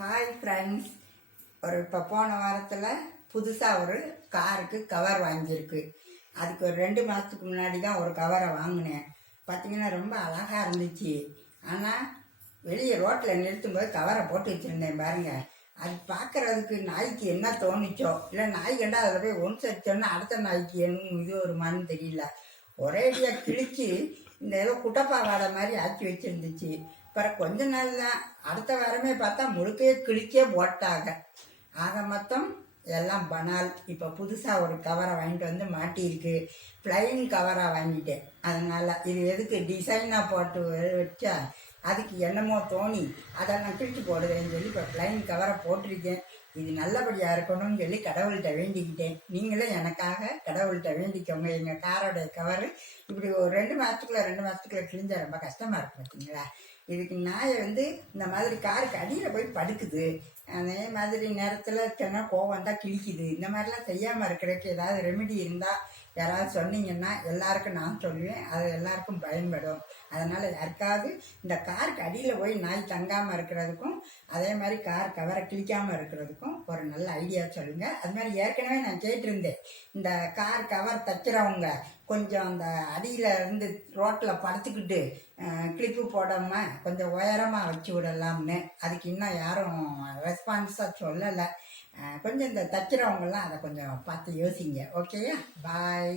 Hi friends ஒரு இப்போ போன வாரத்தில் புதுசாக ஒரு காருக்கு கவர் வாங்கியிருக்கு. அதுக்கு ஒரு ரெண்டு மாதத்துக்கு முன்னாடி தான் ஒரு கவரை வாங்கினேன். பார்த்தீங்கன்னா ரொம்ப அழகாக இருந்துச்சு. ஆனால் வெளியே ரோட்டில் நிறுத்தும் போது கவரை போட்டு வச்சுருந்தேன் பாருங்க. அது பார்க்குறதுக்கு நாய்க்கு என்ன தோணுச்சோ இல்லை நாய் கண்டா அதில் போய் ஒன்று வச்சோன்னா அடுத்த நாய்க்கு என்ன இது ஒரு மனு தெரியல. ஒரேடியாக கிழிச்சு இந்த ஏதோ குட்டப்பா வாடை மாதிரி ஆக்கி வச்சுருந்துச்சு. அப்புறம் கொஞ்ச நாள் தான். அடுத்த வாரமே பார்த்தா முழுக்கையே கிழிச்சே போட்டாங்க. ஆக மொத்தம் எல்லாம் பனால் இப்போ புதுசாக ஒரு கவரை வாங்கிட்டு வந்து மாட்டியிருக்கு. பிளைன் கவராக வாங்கிட்டேன். அதனால் இது எதுக்கு டிசைனாக போட்டு வச்சா? அதுக்கு என்னமோ தோணி. அதை நான் கிழிச்சு போடுவேன்னு சொல்லி இப்போ பிளைன் கவரை போட்டிருக்கேன். இது நல்லபடியாக இருக்கணும்னு சொல்லி கடவுள்கிட்ட வேண்டிக்கிட்டேன். நீங்களும் எனக்காக கடவுள்கிட்ட வேண்டிக்கோங்க. எங்கள் காரோடைய கவரு இப்படி ஒரு ரெண்டு மாதத்துக்குள்ள ரெண்டு மாதத்துக்குள்ள கிழிஞ்சால் ரொம்ப கஷ்டமாக இருக்கும் பார்த்தீங்களா இதுக்கு நாயை வந்து இந்த மாதிரி காருக்கு அடியில் போய் படுக்குது. அதே மாதிரி நேரத்தில் சொன்னா கோவம் தான் கிழிக்குது. இந்த மாதிரிலாம் செய்யாமல் இருக்கிறதுக்கு ஏதாவது ரெமெடி இருந்தால் யாராவது சொன்னீங்கன்னா எல்லாருக்கும் நான் சொல்லுவேன். அது எல்லாருக்கும் பயன்படும். அதனால் யாருக்காவது இந்த காருக்கு அடியில் போய் நாய் தங்காமல் இருக்கிறதுக்கும் அதே மாதிரி கார் கவரை கிழிக்காமல் இருக்கிறதுக்கும் ஒரு நல்ல ஐடியா சொல்லுங்கள் அது மாதிரி ஏற்கனவே நான் கேட்டிருந்தேன். இந்த கார் கவர் தைக்கிறவங்க கொஞ்சம் அந்த அடியில் இருந்து ரோட்டில் படுத்துக்கிட்டு கிளிப்பு போடாமல் கொஞ்சம் உயரமாக வச்சு விடலாம்னு. அதுக்கு இன்னும் யாரும் ரெஸ்பான்ஸாக சொல்லலை. கொஞ்சம் இந்த தைக்கிறவங்கெல்லாம் அதை கொஞ்சம் பார்த்து யோசிங்க. ஓகேயா பாய்